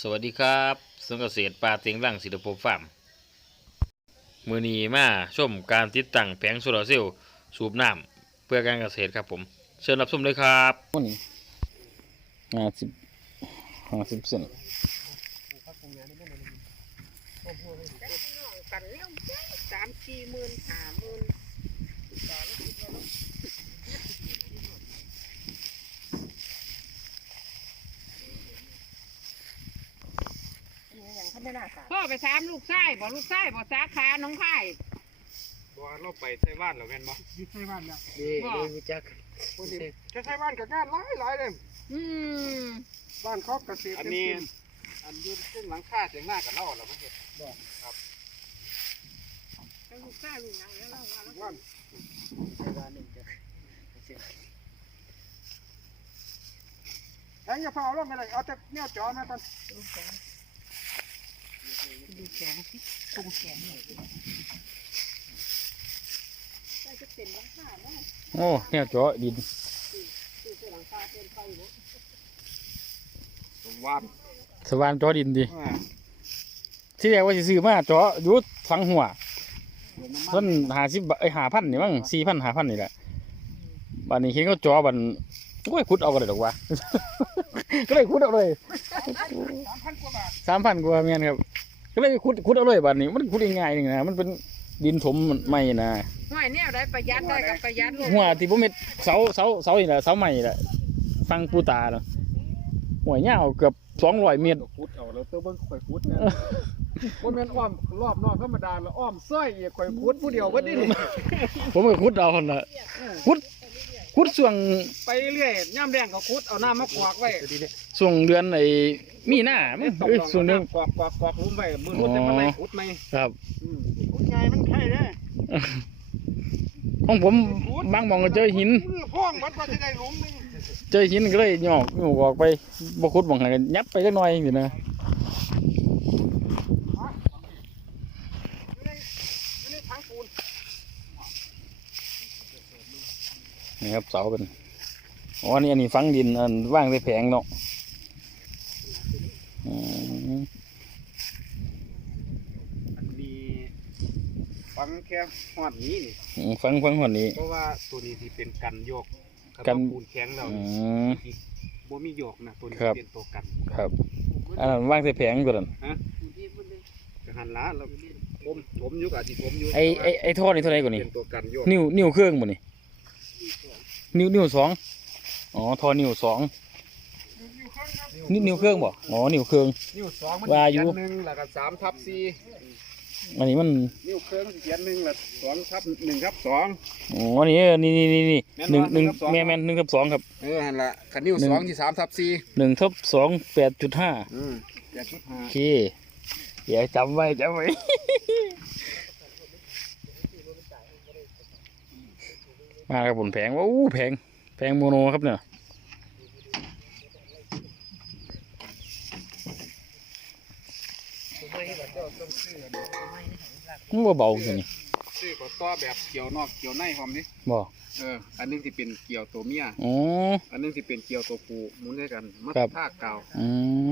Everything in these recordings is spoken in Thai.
สวัสดีครับสวนเกษตรปลาเตียงร่างศิลปภฟาร์มมือนีมาชมการติดตั้งแผงโซลาร์เซลล์สูบน้ำเพื่อการเกษตรครับผม เชิญรับชมเลยครับนี่ห้าสิบห้าสิบเซนกันแล้วสามสี่หมื่นห้าหมื่น พ่อไปถามลูกชายบอกลูกชายบอกสาขาน้องไข่บ่เราไปไต้หวันแล้วแม่นบ่ยึดไต้หวันเนี่ยนี่บ่รู้จักคนนี้จะไต้หวันกับงานหลายหลายเลยอืมบ้านเขาเกษตรอันนี้ อันอยืนซึ่งหลังคาเสียงหน้ากับเราแล้วมันเฮ็ดแล้วลูกชายลูกหยังแล้วเราว่าแล้ววันแทงอย่าเผาลงไปเลยเอาแต่เนี่ยจอมาก่อน ดูแขนสิตรงแขนหน่อยจะเป็นหลังคาเนาะโอ้เนี่ยเจาะดินคือเป็นหลังคาเป็นไฟเนาะตรงวันสว่านเจาะดินดิอ่าที่แรกว่าสิซื้อมาเจาะอยุดฝังหัวเดี๋ยวน้ำมัต้นหาสิบไอยหาพันนี่มั้งสี่พันหาพันนี่แหละบัดนี้เห็นเขาเจาะบันโอ้ยขุดเอากันเลยดอกวะก็เลยขุดเอาเลยสามพันกว่าบาทสามพันกว่าเมียนครับ ก็เลยขุดขุดเอาเลยบัดนี้ มันขุดง่ายๆนี่นะมันเป็นดินถมไม่นะห้อยเนี่ยได้ประหยัดได้กับประหยัดหัวที่ผมเม็ดเสาเสาเสานี่แหละเสาใหม่แหละฟังปูตาเนาะหัวยาวเกือบสองร้อยเมตรขุดเอาแล้วตัวเบิ้งข่อยขุดเนี่ยคนแม่นอ้อมรอบนอกธรรมดาแล้วอ้อมซ้อยอีกข่อยขุดผู้เดียวก็ได้ผมก็ขุดเอาคนละขุด ขุดส่วงไปเรื่อยย่ำแดงก็ขุดเอาน้ำมาขวากไว้ส่วงเดือนไอ้มีหน้ามั้งต้องเอ้ยลองส่วงเดือนขวากขวากขวากลุ้มไว้มือรุ่นจะมาไล่ขุดไหมครับขุดไงมันใช่เด้ของผมบางหมองก็เจอหินมือพ่องวัดว่าจะได้หลุมนึงเจอหินก็เลยหยอกหยอกออกไปบ่ขุดหมองไหนกันยับไปจักหน่อยอยู่นะ อยู่ในอยู่ในถังปูน นี่ครับเสาเป็นอ๋อนี่อันนี้ฝังดินอันว่างในแผงเนาะอืมอันนี้ฟังแค่หอดนี้นี่อืมฝังฝังหอนนี้ เพราะว่าตัวนี้ที่เป็นกันโยกกับกันปูนแข็งแล้วอืนี่มที่บ่มีโยกนะตัวนี้ครับเป็นตัวกัน ครับ อันนั้นว่างในแผงตัวนั้นกระหันล้าแล้วผมผมอยู่กับที่ผมอยู่ไอ้ไอ้ไอ้ท่อนี่เท่าไหร่กว่านี้เป็นตัวกันโยกนิ้วนิ้วเครื่องบ่นี่ นิ้วนิ้วสองอ๋อท่อนิ้วสองนิ้วนิ้วเครื่องบ่อ๋อนิ้วเครื่อง นิ้วสองมันว่าอยู่ เขีนหนึ่งแล้วก็สามทับสี่อันนี้มันนิ้วเครื่องเขียนหนึ่งแล้วสองทับหนึ่งทับสอง อ๋อนี่นี่นี่นี่นี่แม่นหนึ่งบ่หนึ่งหนึ่งทับสองแม่แม่นหนึ่งทับสองครับ เออหันละขันนิ้วหนึ่ง สองที่สามทับสี่หนึ่งทับสองแปดจุดห้าอืมแปดชุดห้าโอเคอย่าจำไว้จำไว้ มาครับผมแพงว้าอู้แพงแพงโมโนครับเนี่ยมันบ่เบาจังนี่ซื้อก็ต่อแบบเกี่ยวนอกเกี่ยวในพร้อมนี่บ่เอออันหนึงที่เป็นเกี่ยวตัวเมียอ๋ออันหนึงที่เป็นเกี่ยวตัวผู้หมุนให้กันมาครับท่ากาวอืม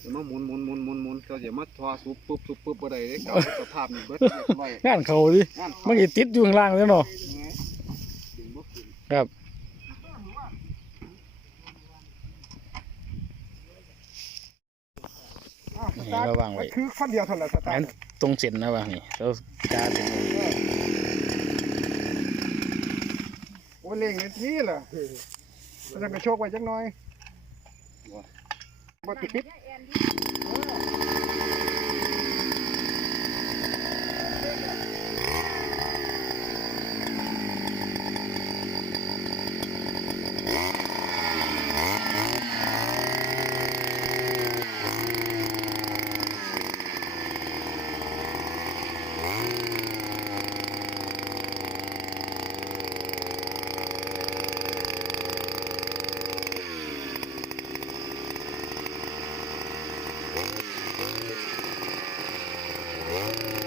เดี๋ยวมาหมุนหมุนหมุนหมุนหมุนเขาจะมาทอซุบปุ๊บซุบปุ๊บบ่ได้เด้เก่าสภาพนี่เบิดเรียบร้อยงานเขาดิงานมันก็ติดอยู่ข้างล่างแล้วเนาะดึงบ่ขึ้น ครับอ้าวสนี่ตาร์ทก็วางไว้มันคือคนเดียวเท่านั้นสตาอัร์นทตรงเส้นนะวางนี่แล้วการโอ้เล่งในที่เหรอมันจะกระโชกไว้จังน้อยบ่ติดส Brrr.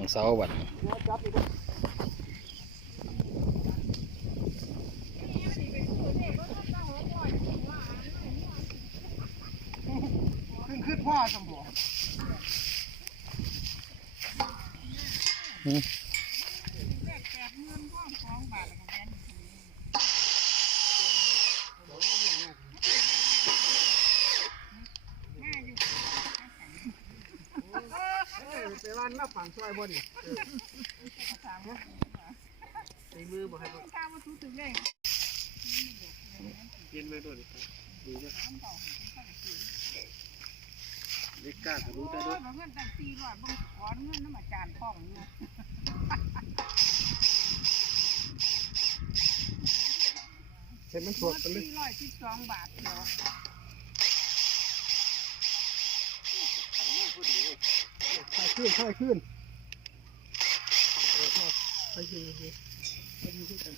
งเสาบัด ขึ้นขึ้นพ่อสมบูรณ์ ไปร้านหน้าฝั่งซอยบ่นี่ใส่มือบ่ให้บ่ ข้าวมาทุกถึงเลย เย็นไปด้วยดีจ้ะ เล็กกล้าทะลุได้ด้วยเงินตั้งสี่ร้อยบางขอนเงินน้ำอาจารย์พ่องอยู่เห็นมันสดกันเลยสี่ร้อยสิบสองบาทเดียวใช่ขึ้นใช่ขึ้นใช่ขึ้นใช่ขึ้น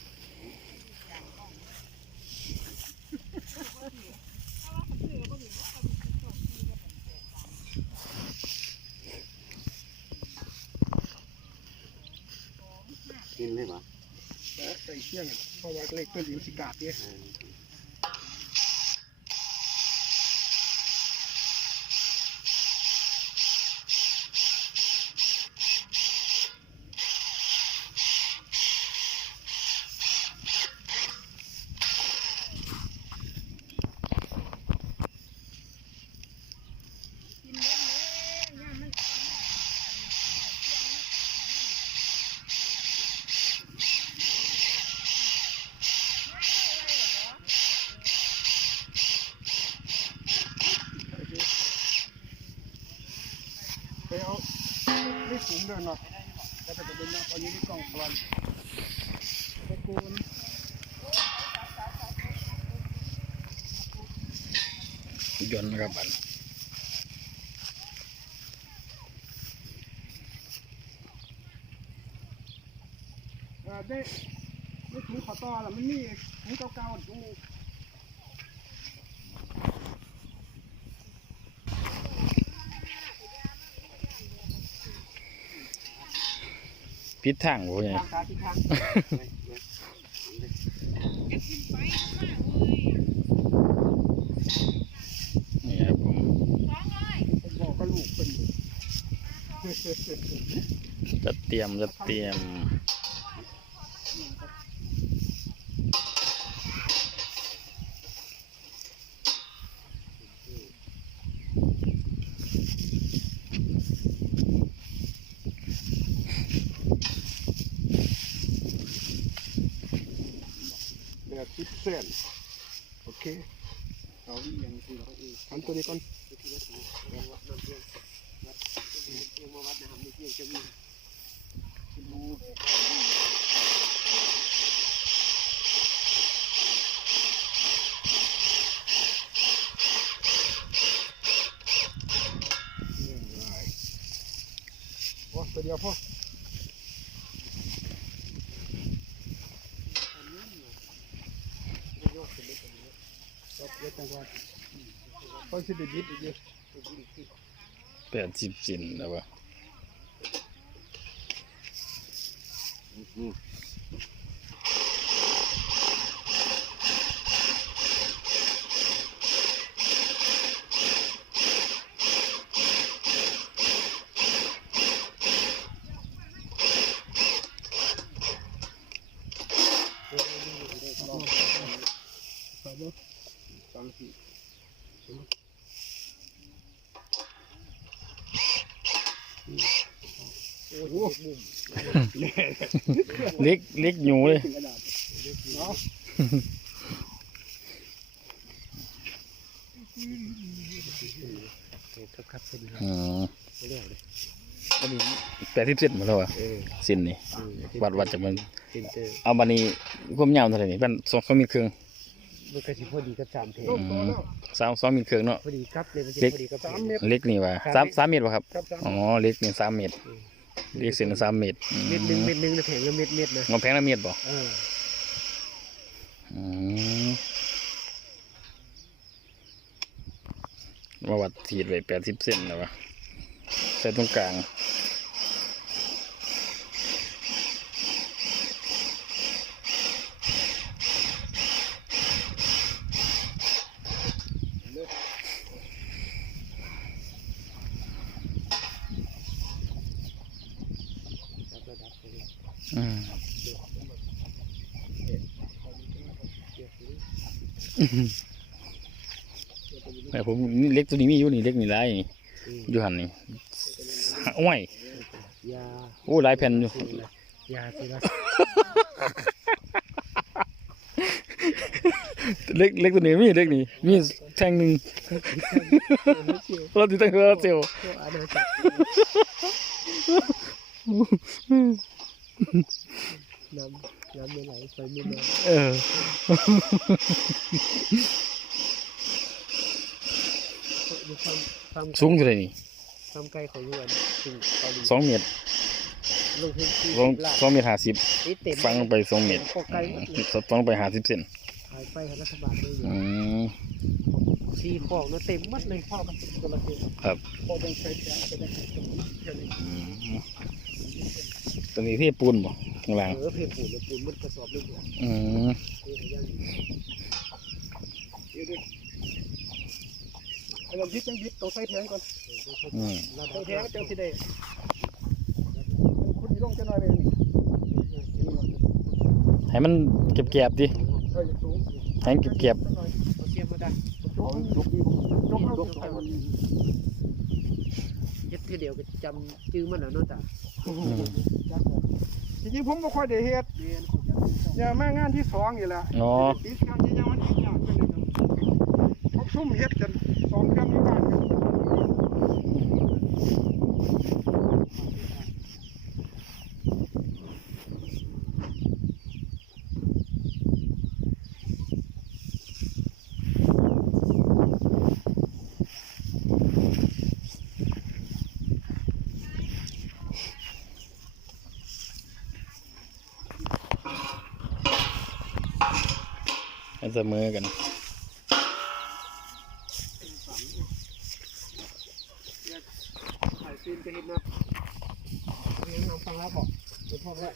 กินเลยปะ ใส่ เชี่ยงเพราะว่าเล็กตัวหลิวสิกาดเนี่ย กินเล่นเลยย่ามัน ไปเอาไม่ถุงเดินเนาะแล้วแต่จะเป็นน้ำเอาอยู่ในกล่องก่อนตะโกน ยนต์นะครับบัดเออได้ได้ถุงขอต่อแล้วมันมีถุงเก่าๆถุงพิษทางโว้ยทางการที่ทาง นี่ครับผม ผมบอกกับลูกเป็น จะเตรียมจะเตรียมแบบสิบเส้นโอเคเอาอย่างที่เราเองทำตัวนี้ก่อน โอ้ตัวเดียวพ่อครับเดี๋ยวจังหวะพอสิได้บิดอีกเยอะแป ดสิบจินแล้ววะ โอ้โหมุม เล็กเล็กหนูเลยถึงกระดาษเนาะครับครับเป็นอืมเรื่องเลยอันนี้แปดสิบเซนหมดแล้วอะเออสินนี่อืมวัดวัดจากมันเป็นเตอร์เอาบันนี้ความยาวเท่าไหร่นี่เป็นสองสองมีดครึ่งมันก็สิพอดีกับสามเพลงลงตัวแล้วสามสองมีดครึ่งเนาะพอดีครับเลยมันสิเล็กพอดีกับสามเมตรเล็กนี่ว่ะสามสามเมตรป่ะครับครับสามอ๋อ เล็กนี่สามเมตร เล็กเส้นละสามเมตรอืมเม็ดหนึ่งเม็ดหนึ่งนะแผงละเม็ดเม็ดนะงอแพงละเมตรป่ะเอออืมมาวัดถีดไว้แปดสิบเซนแล้ววะใส่ตรงกลาง ครับระดับนี้ อืมแต่ผมนี่เล็กตัวนี้มีอยู่ นี่เล็กนี่ไรนี่อืมอยู่หันนี่โอ้ยยาโอ้หลายแผ่นอยู่สิละยาสิละเล็กเล็กตัวนี้มีเล็กนี่มีแท่งหนึ่งเราติดตั้งเราเซลลก็อาณาจักรน้ำน้ำไม่ไหลไฟไม่มาเออมีความความ สูงเท่าไหร่นี่ความไกลของยวนถึงเกาหลีสองเมตรลงทุนที่สองสิบล้านสองเมตรห้าสิบนี่เต็มฟังลงไปสองเมตรก็ไกลหมดเลยฟังลงไปห้าสิบเซนขายไปให้รัฐบาลด้วยอยู่อืม สี่ของเนาะเต็มหมัดเลยพ่อมันตัวละเต็มครับ พอเป็นใส่แขนเป็นอะไรแค่นี้อืมตัวนี้ที่ปูนบ่ข้างล่างเออเพลปูนเลยปูนมันกระสอบเลยเนี่ยอืม เออยังเดี๋ยวดิไอ้ เรายึดยังยึดต้องใส่แทงก่อนอืมระดัใส่บแทงจังสิได้คุณนี่ลงจะน้อยเลยนี่ให้มันเก็บๆดิเออสูงให้มันเก็บเอาเทียมมาได้จกจกจกจกไปมันยึดทีเดียวก็จำชื่อมันแล้วเนาะจ้ะๆอืมจริงๆผมบ่ค่อยได้เฮ็ดอย่ามางานที่สองนี่แหละอ๋อติดกันยังมันอีกอย่างเป็นผมซุ่มเฮ็ดกันส องเครื่องอยู่บ้านกันเสมอกัน ถ่ายซีนไปเห็นนะเรียนนำฟังแล้วบอกเป็นพ่อแล้ว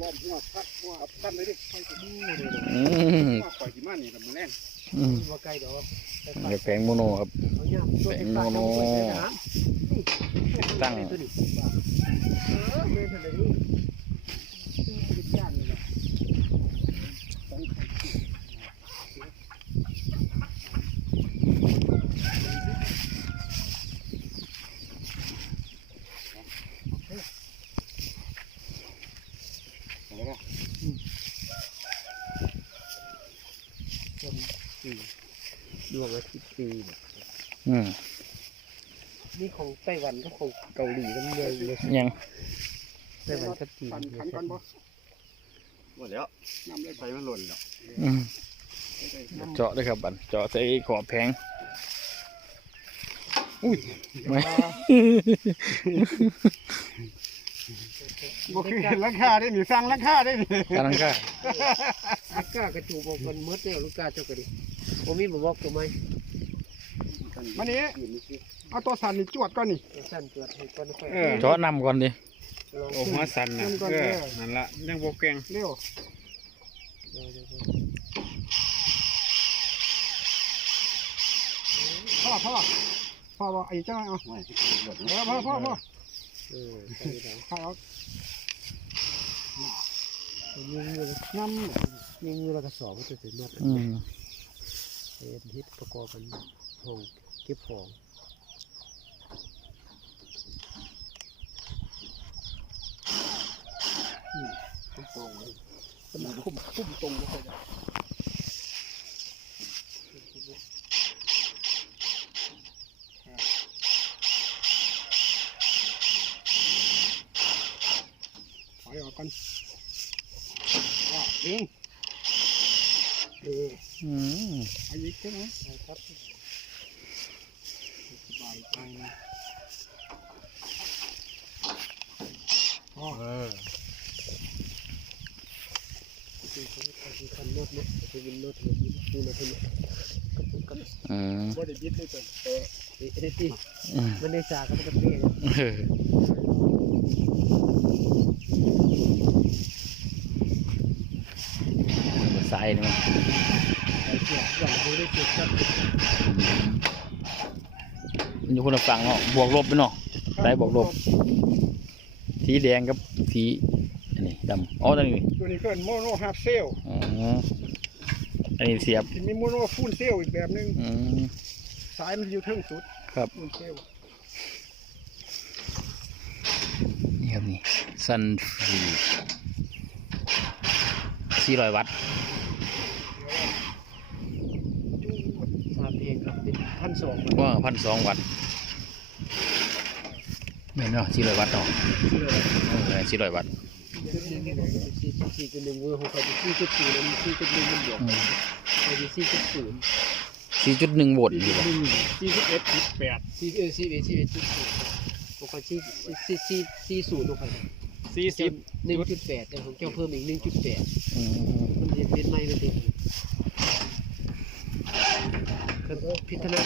รอบหัวพัดหัวกันเลยดิไปสิ อืม หัวปล่อยที่มานี่กับมือแรง อืม ว่าไกล เดี๋ยวเดี๋ยวแปลงโมโนครับเอาเนี่ยตัวเองตายตัวเองนะตั้ง ตัวนี้เออเมนทันเลยนี่ติดจานเลยนะ ด วงอาทิตย์ปีเนี่ยอืมนี่ของไต้หวันกับของเกาหลีทั้งเมืองเลยยังไต้หวันกับจีนขันขันกันบ่หมดแล้วน้ำเลยไฟมันหล่นแล้วอืมเจาะด้วยครับบันเจาะใส่ขอบแพงอุ้ยไม่บ่คือเห็นราคาได้นี่สั่งราคาได้นี่กำลังก้าลูกกากระจูบอกกันมดเนี่ยลูกกาเจ้าก็ดิ ผมมีบอกตัวไหมมานี่เอาตัวสั่นนี่จวดก่อนนี่สั้นเกิดให้ก่อนค่อยเจาะนำก่อนดิลองโอ้หัวสั่นนะเออนั่นละยังบ่แกงเร็วพ่อพ่อพ่อบอกไอ้เจ้าเอาไม่เออพ่อพ่อพ่อเออใช่แล้วพ่อเอายิงมือน้ำยิงมือแล้วก็สอบก็จะถึงมัดอืม เป็นฮิตประกอบกันห้องเก็บของตรงเลยมันคุ้มคุ้มตรงเลยถอยออกกันว่าเองเอออืมอันนี้ใช่ไหมใช่ครับสบายใจนะอ๋อเออคือเขาคือคันรถเนาะคือวินรถเลยดูนะเพิ่นอืมว่าได้บิดเลยจ้ะเออไอ้นี่ติอืมมันได้จากก็มันก็เปี้ยเออสายนี่มั้ง ได้เกี่ยวกับมันอยู่คนละฝั่งเนาะบวกลบไปเนาะได้บอกลบ สีแดงกับสีอันนี้ดำอ๋อตอนนี้ตัวนี้ก็โมโนฮาร์ฟเซลอ๋ออันนี้เสียบที่มีโมโนฟูลเซลอีกแบบหนึงอืมสายมันอยู่เทิงสุดครับ ฟูลเซลนี่ครับนี่ซันฟรีสี่ร้อยวัตต์ สามเองครับเป็นพัน สองกว้างพันสองวัตต์แม่นเนาะสี่ร้อยวัตต์เนาะสี่ร้อยวัตต์สี่สี่จุดหนึ่งเวอร์ของเขาสี่จุดศูนย์สี่จุดหนึ่งมันบวกไปดีสี่จุดศูนย์สี่จุดหนึ่งโวลต์ดีกว่าสี่สิบเอ็ดจุดแปดสี่เออสี่เอสี่เอจุดศูนย์ของเขาสี่สี่สี่สี่ศูนย์ของเขาสี่สิบหนึ่งจุดแปดแต่ของเจ้าเพิ่มอีกหนึ่งจุดแปดอืมมันจะเป็นไม่มันเป็น พิจารณา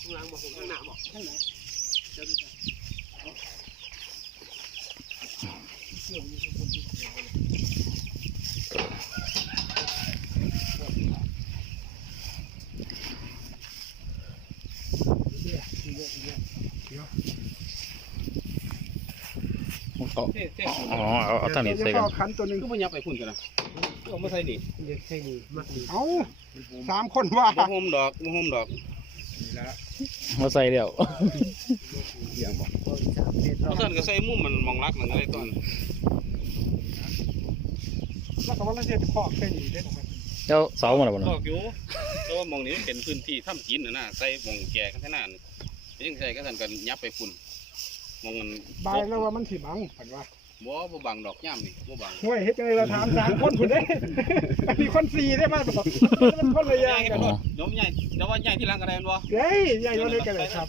ข้างหลังบอกผมข้างหน้าบอกข้างไหน เอาอ๋อเอาเอาทางนี้ใส่กัน ขันตัวหนึงก็บ่ยับไปพุ่นกันนะเอามาใส่นี่เดี๋ยวแค่นี้มากนี้เอาสามคนว่าบ่โฮมดอกบ่โฮมดอกมาใส่แล้ว ก็สามเมตรรอเพราะบฉะนั้นก็ใส่มุมมันมองรักมันก็ได้ตอนแล้วก็ว่าเราจะขอกแค่นี้ได้หรอครับเจ้าเสามาแล้วบ่บอเนาะกอยู่แต่ว่ามองนี้มันเป็นพื้นที่ถ้ำกินน่ะนะใส่หมองแก่กันเท่านั้นยังใส่ก็สั่นกันยับไปพุ่นมองมันบายแล้วว่ามันสิบังผันว่าบ่บ่บังดอกย่ำนี่บ่บังห่วยเฮ็ดจังไงเราถามสามคนผู้ได้อันนี้คนสี่ได้มาบอกมันคนละอย่างกันโดดยมใหญ่แต่ว่าใหญ่ที่หลังก็ได้แม่นบ่เฮ้ยใหญ่เราเลยกันเลยครับ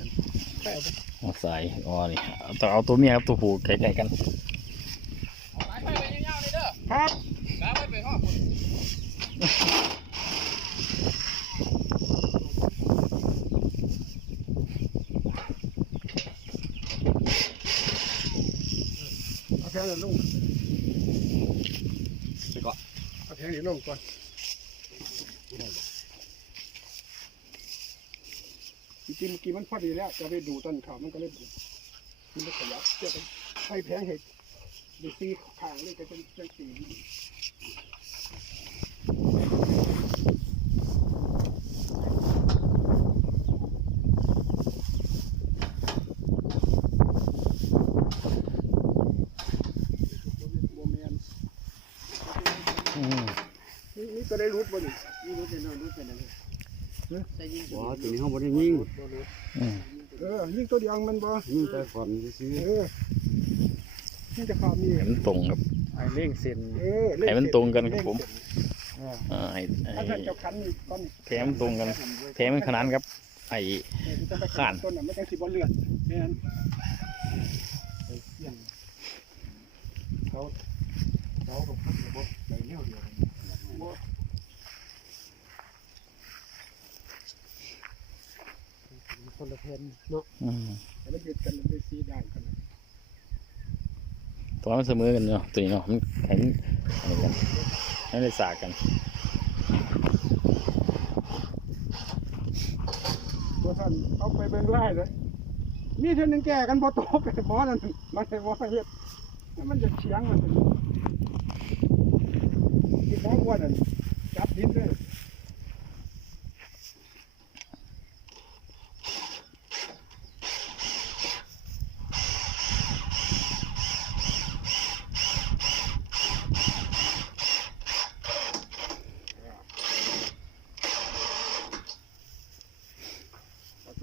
เอาใส่อ๋อนี่เอาต้องเอาตัวเมียกับตัวผู้ใกล้ๆกันสายไฟไปยาวๆเลยเด้อครับสายไฟไปฮอดพุ่นเอาแพงนี้ลงเอา แพงนี้ลงก่อนจริงๆเมื่อกี้มันพอดีแล้ว จะไปดูต้นเขามันก็เลยดูมันก็ขยับจะไปให้แพงเห็ดดูซีขางเลยก็จะจะสี โมเมนต์ อืม นี่นี่ก็ได้รูทบ่นี่นี่รูทเป็นรูทเป็นอะไร ใส่ยิง บ่ตัวนี้เฮาบ่ได้ยิงอืมเออยิงตัวเดียวมันบ่ยิงแต่ก่อนซื่อเออนี่จะเข้ามีให้มันตรงครับไอ้เล่งเส้นเออให้มันตรงกันครับผมเอออ่าให้ให้ถ้าท่านเจ้าคันนี่ก้อนแผลมันตรงกันแผลมันขนานครับ ไอ้เออจะไปข้านต้นน่ะไม่ต้องสิบ่เลือดแม่นไอ้เสี่ยงเขาเขากับพันระบบไปแนวเดียวกันบ่ คนละแผ่นเนาะอืมแต่มันยึดกันมันได้สีด้านกันนะตัวมันเสมอกันเนาะตัวนี้เนาะมันแข็งอะไรกันไม่ได้สากกันตัวท่านเอาไปเบิ่งไล่เลยมีเท่านึงแก่กันพอตกหมอนั่นมันให้หมอเฮ็ดแล้วมันจะเฉียงมันที่หมออ้วนนั่นจับดินเลย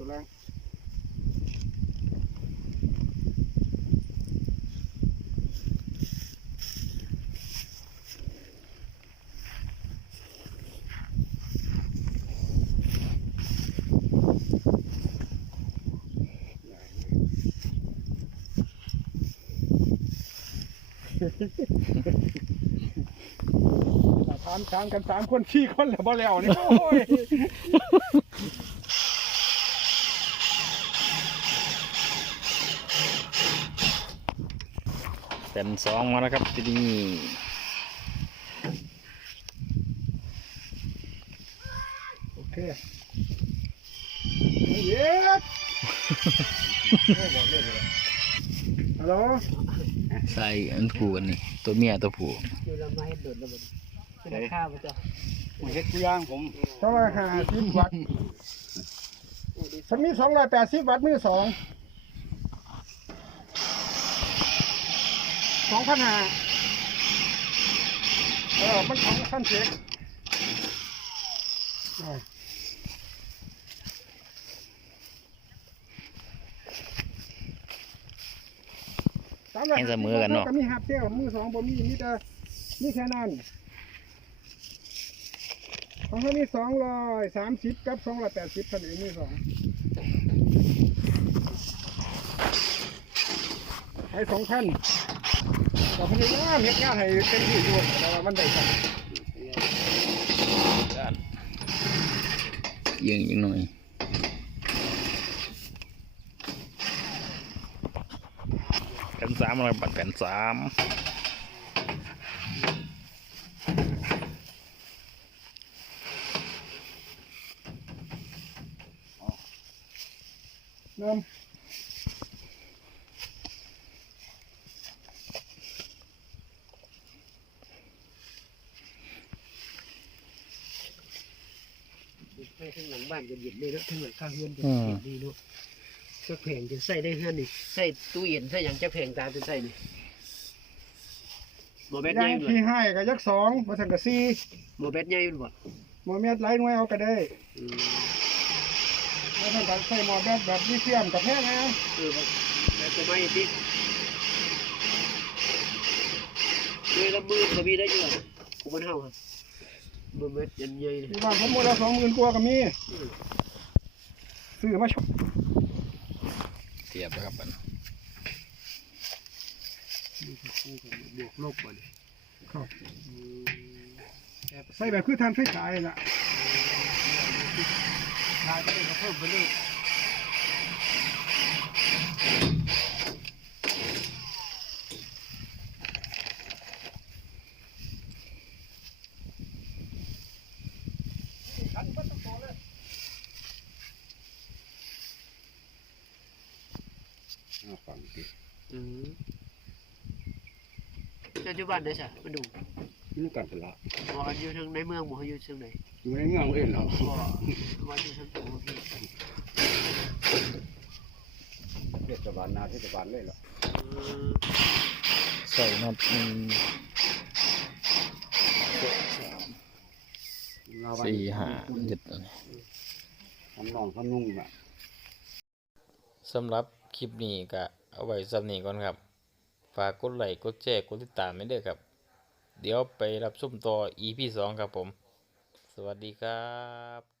ตัวล่างถามถามกันสามคนสี่คนแล้วบ่แล้วนี่โอ้ย นสองมาแล้วครับทีนี้โอเคเย็ดฮัลโหลใส่อันผูกันนี่ตัวเมียตัวผู้อยู่ลำมาเฮ็ดโดดแล้วบ่เป็นข้าวบ่จ้ะเฮ็ดย่างผมสองร้อยห้าสิบวัตต์ฉันมีสองร้อยแปดสิบวัตต์มือสอง สองพันห้าเออมันของขั้นเช็คก็มีหับเที่ยวมือสองบ่มีมีแต่มีแค่นั้นของเขามีสองร้อยสามสิบกับสองร้อยแปดสิบคันนี้มีสองให้สองขั้น แต่พยายามเฮ็ดงานให้เต็มที่อยู่แต่ว่ามันได้กันยิงยิงหน่อยแผ่นสามอะไรบัตรแผ่นสาม เริ่ม ไปข้างหลัง บ้านก็เย็นเลยเนาะข้างหลังข้างเฮือนก็เย็นดีเนาะจักแผงจะใส่ได้เฮือนนี่ใส่ตู้เย็นใส่หยังจักแผงตามจะใส่นี่หมอแบตใหยัญ่งบ่ที่ให้กับยักษ์สองมาสั่งกับสี่หมอแบตใหญ่บ่หมอเม็ดไหลหน่วยเอาก็ได้อืมแล้วสั่งกับใส่หมอแบบแบบลิเทียมกับแพงนะเออแล้วจะไม่ติด้วยละมือก็มีได้อยู่อะกูมันเฮาครับ บ่แม่นยันใหญ่นี่ที่บ้านผมหมดละสองหมื่นกว่าก็มีซื้อมาชมเทียบแล้วครับมันนี่ก็คู่กันบวกลบบ่นี่ครับใส่แบบคือทานไฟฉายน่ะรายก็ได้ก็เพิ่มไปเลย ฟังดิอืมเจ้าอยู่บ้านได้ซะมาดูนี่กันละบ่อันอยู่ทางในเมืองบ่อยู่ทางไหนอยู่ในเมืองเองเหรอบ่ว่าอยู่ทางตัวพี่เทศบาลนาเทศบาลเลยเหรอเออใส่น็อต หนึ่งสี่ห้าเจ็ดอันนี้ทำนองทำนุ่งอะสำหรับคลิปนี้ก็เอาไว้สำนี้ก่อนครับ ฝากกดไลค์กดแชร์กดติดตามไม่เด้ครับ เดี๋ยวไปรับชมต่อ EP 2ครับผม สวัสดีครับ